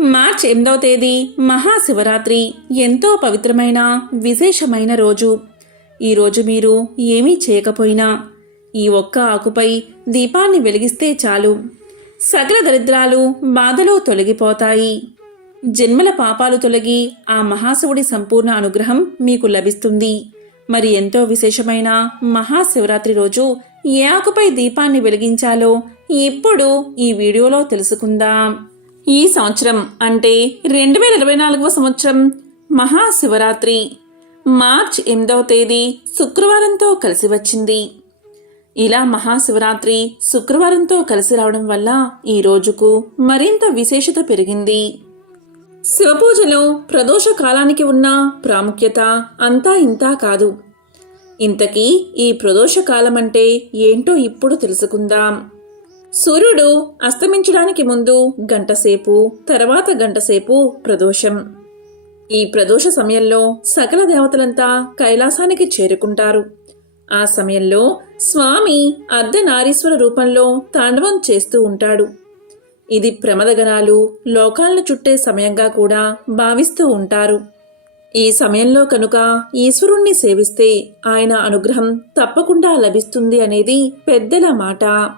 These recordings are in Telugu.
మార్చ్ ఎనిమిదవ తేదీ మహాశివరాత్రి. ఎంతో పవిత్రమైన విశేషమైన రోజు. ఈరోజు మీరు ఏమీ చేయకపోయినా ఈ ఒక్క ఆకుపై దీపాన్ని వెలిగిస్తే చాలు. సకల దరిద్రాలు బాధలు తొలగిపోతాయి. జన్మల పాపాలు తొలగి ఆ మహాశివుడి సంపూర్ణ అనుగ్రహం మీకు లభిస్తుంది. మరి ఎంతో విశేషమైన మహాశివరాత్రి రోజు ఏ ఆకుపై దీపాన్ని వెలిగించాలో ఇప్పుడు ఈ వీడియోలో తెలుసుకుందాం. ఈ సంవత్సరం అంటే రెండు వేల ఇరవై నాలుగవ సంవత్సరం మహాశివరాత్రి. మార్చ్ ఎనిమిదవ తేదీ శుక్రవారంతో కలిసి వచ్చింది. ఇలా మహాశివరాత్రి శుక్రవారంతో కలిసి రావడం వల్ల ఈ రోజుకు మరింత విశేషత పెరిగింది. శివపూజలో ప్రదోష కాలానికి ఉన్న ప్రాముఖ్యత అంతా ఇంతా కాదు. ఇంతకీ ఈ ప్రదోష కాలం అంటే ఏంటో ఇప్పుడు తెలుసుకుందాం. సూర్యుడు అస్తమించడానికి ముందు గంటసేపు తర్వాత గంటసేపు ప్రదోషం. ఈ ప్రదోష సమయంలో సకల దేవతలంతా కైలాసానికి చేరుకుంటారు. ఆ సమయంలో స్వామి అర్ధనారీశ్వర రూపంలో తాండవం చేస్తూ ఉంటాడు. ఇది ప్రమదగణాలు లోకాలను చుట్టే సమయంగా కూడా భావిస్తూ ఉంటారు. ఈ సమయంలో కనుక ఈశ్వరుణ్ణి సేవిస్తే ఆయన అనుగ్రహం తప్పకుండా లభిస్తుంది అనేది పెద్దల మాట.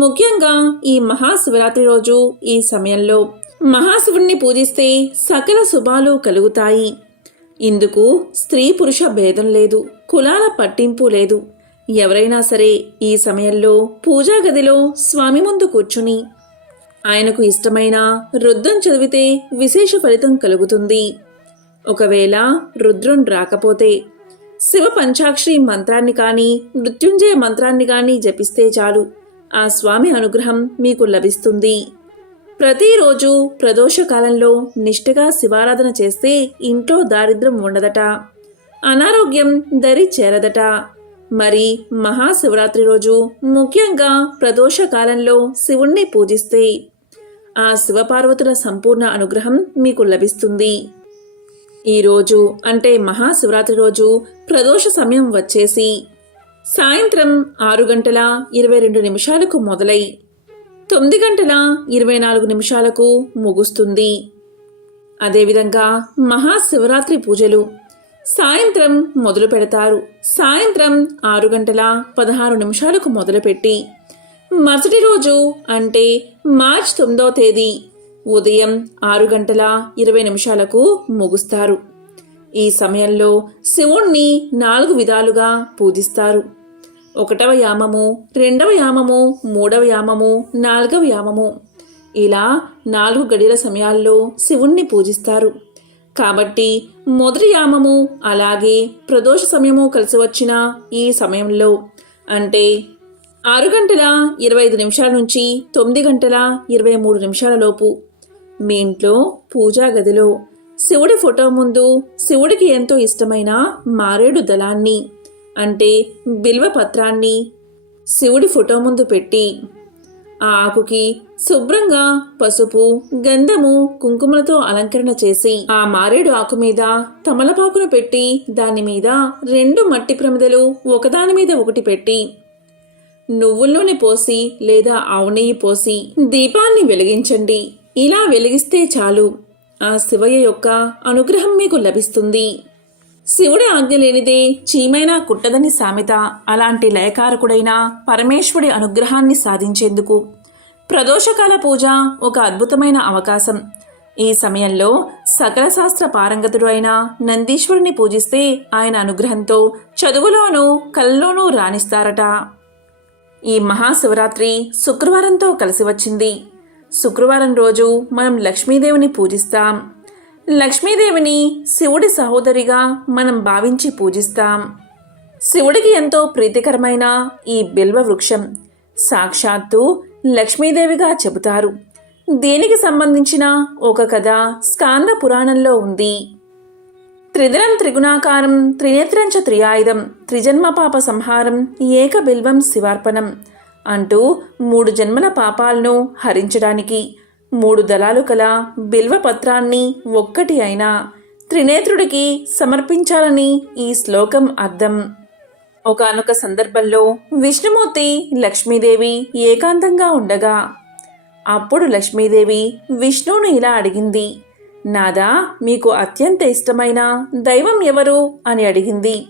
ముఖ్యంగా ఈ మహాశివరాత్రి రోజు ఈ సమయంలో. మహాశివుణ్ణి పూజిస్తే సకల శుభాలు కలుగుతాయి. ఇందుకు స్త్రీ పురుష భేదం లేదు కులాల పట్టింపు లేదు. ఎవరైనా సరే ఈ సమయంలో పూజా గదిలో స్వామి ముందు కూర్చుని ఆయనకు ఇష్టమైన రుద్రం చదివితే విశేష ఫలితం కలుగుతుంది. ఒకవేళ రుద్రం రాకపోతే శివ పంచాక్షి మంత్రాన్ని కానీ మృత్యుంజయ మంత్రాన్ని కానీ జపిస్తే చాలు. ఆ స్వామి అనుగ్రహం మీకు లభిస్తుంది. ప్రతిరోజు ప్రదోష కాలంలో నిష్ఠగా శివారాధన చేస్తే ఇంట్లో దారిద్ర్యం ఉండదట. అనారోగ్యం దరి చేరదట. మరి మహాశివరాత్రి రోజు ముఖ్యంగా ప్రదోష కాలంలో శివుణ్ణి పూజిస్తే ఆ శివపార్వతుల సంపూర్ణ అనుగ్రహం మీకు లభిస్తుంది. ఈరోజు అంటే మహాశివరాత్రి రోజు ప్రదోష సమయం వచ్చేసి సాయంత్రం ఆరు గంటల ఇరవై రెండు నిమిషాలకు మొదలై తొమ్మిది గంటల ఇరవై నాలుగు నిమిషాలకు ముగుస్తుంది. అదేవిధంగా మహాశివరాత్రి పూజలు సాయంత్రం మొదలు పెడతారు. సాయంత్రం ఆరు గంటల పదహారు నిమిషాలకు మొదలుపెట్టి మరుసటి రోజు అంటే మార్చ్ తొమ్మిదవ తేదీ ఉదయం ఆరు గంటల ఇరవై నిమిషాలకు ముగుస్తారు. ఈ సమయంలో శివుణ్ణి నాలుగు విధాలుగా పూజిస్తారు. ఒకటవ యామము రెండవ యామము మూడవ యామము నాలుగవ యామము. ఇలా నాలుగు గడియల సమయాల్లో శివుణ్ణి పూజిస్తారు. కాబట్టి మొదటి యామము అలాగే ప్రదోష సమయము కలిసి వచ్చిన ఈ సమయంలో అంటే ఆరు గంటల ఇరవై ఐదు నిమిషాల నుంచి తొమ్మిది గంటల ఇరవై మూడు నిమిషాల లోపు మీ ఇంట్లో పూజా గదిలో శివుడి ఫోటో ముందు శివుడికి ఎంతో ఇష్టమైన మారేడు దళాన్ని అంటే బిల్వ పత్రాన్ని శివుడి ఫోటో ముందు పెట్టి ఆ ఆకుకి శుభ్రంగా పసుపు గంధము కుంకుమలతో అలంకరణ చేసి ఆ మారేడు ఆకు మీద తమలపాకును పెట్టి దాని మీద రెండు మట్టి ప్రమిదలు ఒకదాని మీద ఒకటి పెట్టి నువ్వుల నూనె పోసి లేదా ఆవు నెయ్యి పోసి దీపాన్ని వెలిగించండి. ఇలా వెలిగిస్తే చాలు. ఆ శివయ్య యొక్క అనుగ్రహం మీకు లభిస్తుంది. శివుడి ఆజ్ఞ లేనిదే చీమైనా కుట్టదని సామెత అలాంటి లయకారకుడైన పరమేశ్వరుడి అనుగ్రహాన్ని సాధించేందుకు ప్రదోషకాల పూజ ఒక అద్భుతమైన అవకాశం. ఈ సమయంలో సకల శాస్త్ర పారంగతుడు అయిన నందీశ్వరుని పూజిస్తే ఆయన అనుగ్రహంతో చదువులోనూ కళ్ళలోనూ రాణిస్తారట. ఈ మహాశివరాత్రి శుక్రవారంతో కలిసి వచ్చింది. శుక్రవారం రోజు మనం లక్ష్మీదేవిని పూజిస్తాం. లక్ష్మీదేవిని శివుడి సహోదరిగా మనం భావించి పూజిస్తాం. శివుడికి ఎంతో ప్రీతికరమైన ఈ బిల్వ వృక్షం సాక్షాత్తు లక్ష్మీదేవిగా చెబుతారు. దీనికి సంబంధించిన ఒక కథ స్కాంద పురాణంలో ఉంది. త్రిదరం త్రిగుణాకారం త్రినేత్రంచ త్రియాయుధం త్రిజన్మ పాప సంహారం ఏక బిల్వం శివార్పణం అంటూ మూడు జన్మల పాపాలను హరించడానికి మూడు దళాలు కల బిల్వ పత్రాన్ని ఒక్కటి అయినా త్రినేత్రుడికి సమర్పించాలని ఈ శ్లోకం అర్థం. ఒకానొక సందర్భంలో విష్ణుమూర్తి లక్ష్మీదేవి ఏకాంతంగా ఉండగా అప్పుడు లక్ష్మీదేవి విష్ణువును ఇలా అడిగింది నాదా మీకు అత్యంత ఇష్టమైన దైవం ఎవరు? అని అడిగింది.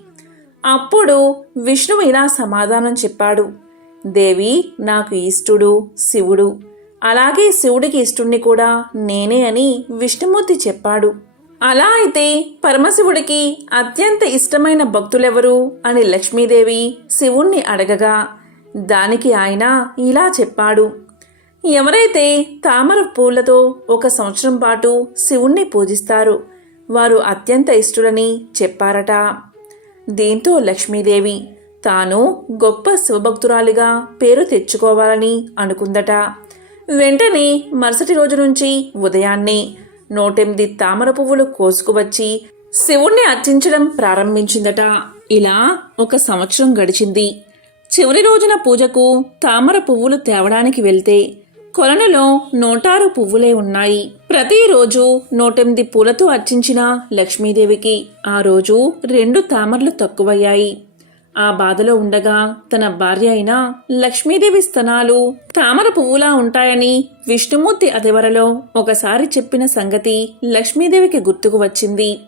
అప్పుడు విష్ణువు ఇలా సమాధానం చెప్పాడు దేవి నాకు ఇష్టుడు శివుడు. అలాగే శివుడికి ఇష్టుణ్ణి కూడా నేనే అని విష్ణుమూర్తి చెప్పాడు. అలా అయితే పరమశివుడికి అత్యంత ఇష్టమైన భక్తులెవరు అని లక్ష్మీదేవి శివుణ్ణి అడగగా దానికి ఆయన ఇలా చెప్పాడు. ఎవరైతే తామర పూలతో ఒక సంవత్సరం పాటు శివుణ్ణి పూజిస్తారు వారు అత్యంత ఇష్టులని చెప్పారట. దీంతో లక్ష్మీదేవి తాను గొప్ప శివభక్తురాలిగా పేరు తెచ్చుకోవాలని అనుకుందట. వెంటనే మరుసటి రోజు నుంచి ఉదయాన్నే నూటెనిమిది తామర పువ్వులు కోసుకువచ్చి శివుణ్ణి అర్చించడం ప్రారంభించిందట. ఇలా ఒక సంవత్సరం గడిచింది. చివరి రోజున పూజకు తామర పువ్వులు తేవడానికి వెళ్తే కొలనులో నూటారు పువ్వులే ఉన్నాయి. ప్రతిరోజు నూటెనిమిది పూలతో అర్చించిన లక్ష్మీదేవికి ఆ రోజు రెండు తామరలు తక్కువయ్యాయి. ఆ బాధలో ఉండగా తన భార్య అయిన లక్ష్మీదేవి స్తనాలు తామర పువ్వులా ఉంటాయని విష్ణుమూర్తి అదివరలో ఒకసారి చెప్పిన సంగతి లక్ష్మీదేవికి గుర్తుకు వచ్చింది.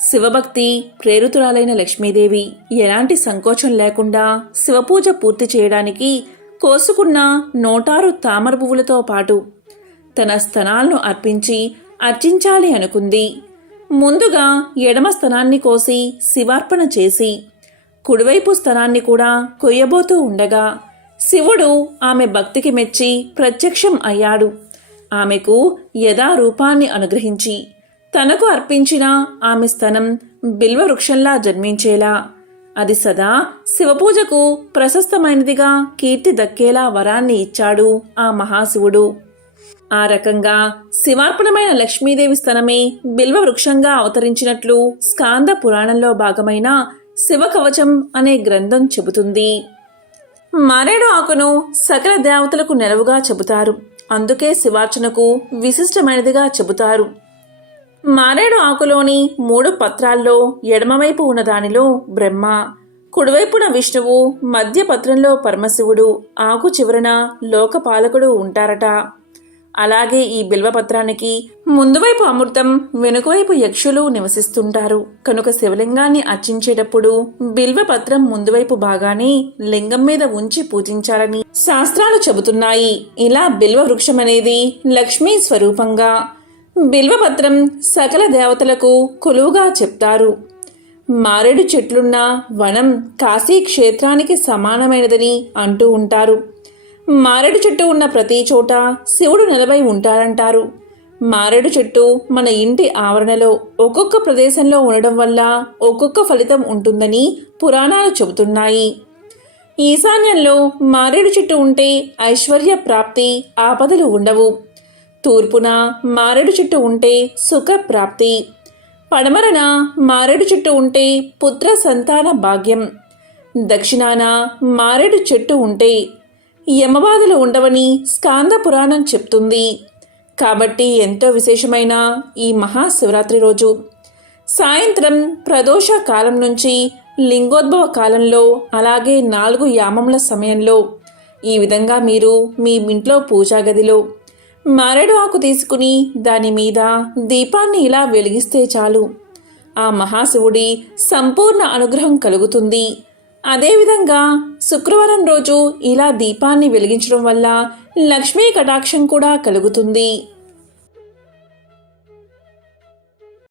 శివభక్తి ప్రేరితురాలైన లక్ష్మీదేవి ఎలాంటి సంకోచం లేకుండా శివపూజ పూర్తి చేయడానికి కోసుకున్న నోటారు తామర పువ్వులతో పాటు తన స్తనాలను అర్పించి అర్చించాలి అనుకుంది. ముందుగా ఎడమ స్తనాన్ని కోసి శివార్పణ చేసి కుడివైపు స్తనాన్ని కూడా కొయ్యబోతూ ఉండగా శివుడు ఆమె భక్తికి మెచ్చి ప్రత్యక్షం అయ్యాడు. ఆమెకు యథారూపాన్ని అనుగ్రహించి తనకు అర్పించిన ఆమె స్తనం బిల్వవృక్షంలా జన్మించేలా అది సదా శివపూజకు ప్రశస్తమైనదిగా కీర్తి దక్కేలా వరాన్ని ఇచ్చాడు ఆ మహాశివుడు. ఆ రకంగా శివార్పణమైన లక్ష్మీదేవి స్తనమే బిల్వ వృక్షంగా అవతరించినట్లు స్కాంద పురాణంలో భాగమైన శివకవచం అనే గ్రంథం చెబుతుంది. మారేడు ఆకును సకల దేవతలకు నెలవుగా చెబుతారు. అందుకే శివార్చనకు విశిష్టమైనదిగా చెబుతారు. మారేడు ఆకులోని మూడు పత్రాల్లో ఎడమవైపు ఉన్న దానిలో బ్రహ్మ కుడివైపున విష్ణువు మధ్య పత్రంలో పరమశివుడు ఆకు చివరన లోకపాలకుడు ఉంటారట. అలాగే ఈ బిల్వపత్రానికి ముందువైపు అమృతం వెనుకవైపు యక్షులు నివసిస్తుంటారు. కనుక శివలింగాన్ని అర్చించేటప్పుడు బిల్వపత్రం ముందువైపు భాగాన్ని లింగం మీద ఉంచి పూజించాలని శాస్త్రాలు చెబుతున్నాయి. ఇలా బిల్వ వృక్షం అనేది లక్ష్మీ స్వరూపంగా బిల్వపత్రం సకల దేవతలకు కొలువుగా చెప్తారు. మారేడు చెట్లున్న వనం కాశీ క్షేత్రానికి సమానమైనదని అంటూ ఉంటారు. మారేడు చెట్టు ఉన్న ప్రతి చోట శివుడు నిలబై ఉంటారంటారు. మారేడు చెట్టు మన ఇంటి ఆవరణలో ఒక్కొక్క ప్రదేశంలో ఉండడం వల్ల ఒక్కొక్క ఫలితం ఉంటుందని పురాణాలు చెబుతున్నాయి. ఈశాన్యంలో మారేడు చెట్టు ఉంటే ఐశ్వర్య ప్రాప్తి ఆపదలు ఉండవు. తూర్పున మారేడు చెట్టు ఉంటే సుఖ ప్రాప్తి. పడమరన మారేడు చెట్టు ఉంటే పుత్ర సంతాన భాగ్యం. దక్షిణాన మారేడు చెట్టు ఉంటే యమబాధలు ఉండవని స్కాంద పురాణం చెప్తుంది. కాబట్టి ఎంతో విశేషమైన ఈ మహాశివరాత్రి రోజు. సాయంత్రం ప్రదోష కాలం నుంచి లింగోద్భవ కాలంలో అలాగే నాలుగు యామముల సమయంలో ఈ విధంగా మీరు మీ ఇంట్లో పూజా గదిలో మారేడు ఆకు తీసుకుని దాని మీద దీపాన్ని ఇలా వెలిగిస్తే చాలు. ఆ మహాశివుడి సంపూర్ణ అనుగ్రహం కలుగుతుంది. అదేవిధంగా శుక్రవారం రోజు ఇలా దీపాన్ని వెలిగించడం వల్ల లక్ష్మీ కటాక్షం కూడా కలుగుతుంది.